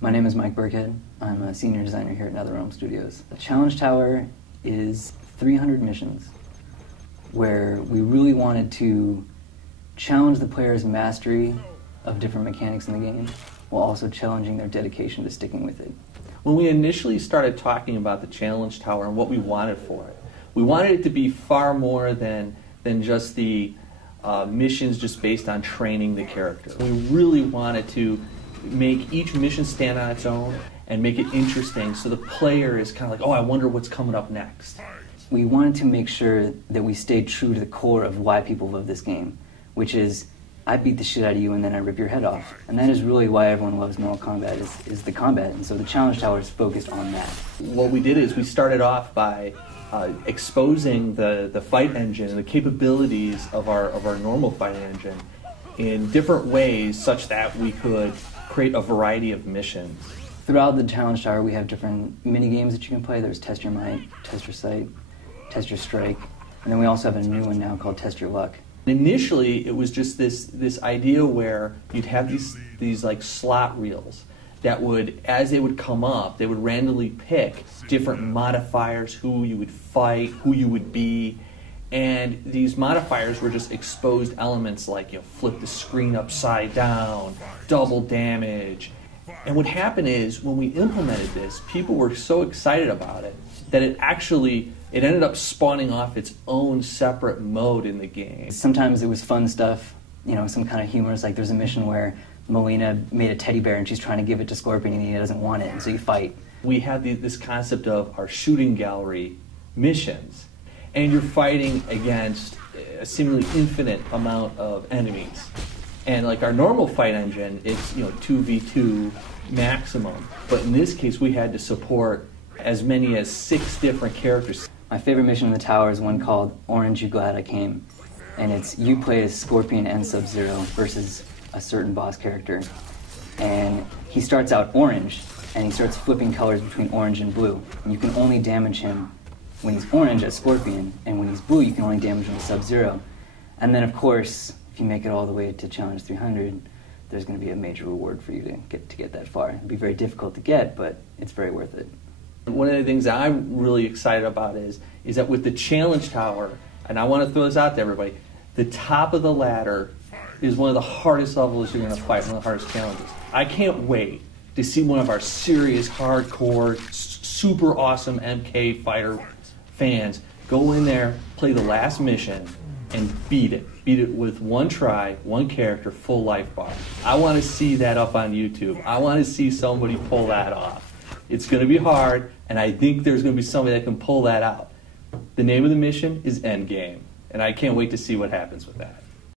My name is Mike Burkhead. I'm a senior designer here at NetherRealm Studios. The Challenge Tower is 300 missions where we really wanted to challenge the player's mastery of different mechanics in the game while also challenging their dedication to sticking with it. When we initially started talking about the Challenge Tower and what we wanted for it, we wanted it to be far more than just the missions just based on training the character. We really wanted to make each mission stand on its own and make it interesting so the player is kind of like, oh, I wonder what's coming up next. We wanted to make sure that we stayed true to the core of why people love this game, which is, I beat the shit out of you and then I rip your head off. And that is really why everyone loves MortalKombat, is the combat. And so the Challenge Tower is focused on that. What we did is we started off by exposing the fight engine and the capabilities of our normal fight engine in different ways such that we could create a variety of missions. Throughout the Challenge Tower, we have different mini games that you can play. There's Test Your Might, Test Your Sight, Test Your Strike, and then we also have a new one now called Test Your Luck. Initially, it was just this idea where you'd have these like slot reels that would, as they would come up, they would randomly pick different modifiers, who you would fight, who you would be, and these modifiers were just exposed elements like, you know, flip the screen upside down, double damage. And what happened is, when we implemented this, people were so excited about it that it ended up spawning off its own separate mode in the game. Sometimes it was fun stuff, you know, some kind of humorous, like there's a mission where Melina made a teddy bear and she's trying to give it to Scorpion and he doesn't want it, and so you fight. We had this concept of our shooting gallery missions, and you're fighting against a seemingly infinite amount of enemies. And like our normal fight engine, it's 2v2 maximum, but in this case we had to support as many as 6 different characters. My favorite mission in the tower is one called Orange, You Glad I Came, and it's you play as Scorpion and Sub-Zero versus a certain boss character, and he starts out orange and he starts flipping colors between orange and blue, and you can only damage him when he's orange as Scorpion, and when he's blue you can only damage him as Sub-Zero. And then of course, if you make it all the way to Challenge 300, there's going to be a major reward for you to get that far. It'll be very difficult to get, but it's very worth it. One of the things that I'm really excited about is that with the Challenge Tower, and I want to throw this out to everybody, the top of the ladder is one of the hardest levels you're going to fight, one of the hardest challenges. I can't wait to see one of our serious, hardcore, super awesome MK fighter fans go in there, play the last mission, and beat it. Beat it with one try, one character, full life bar. I want to see that up on YouTube. I want to see somebody pull that off. It's going to be hard, and I think there's going to be somebody that can pull that out. The name of the mission is Endgame, and I can't wait to see what happens with that.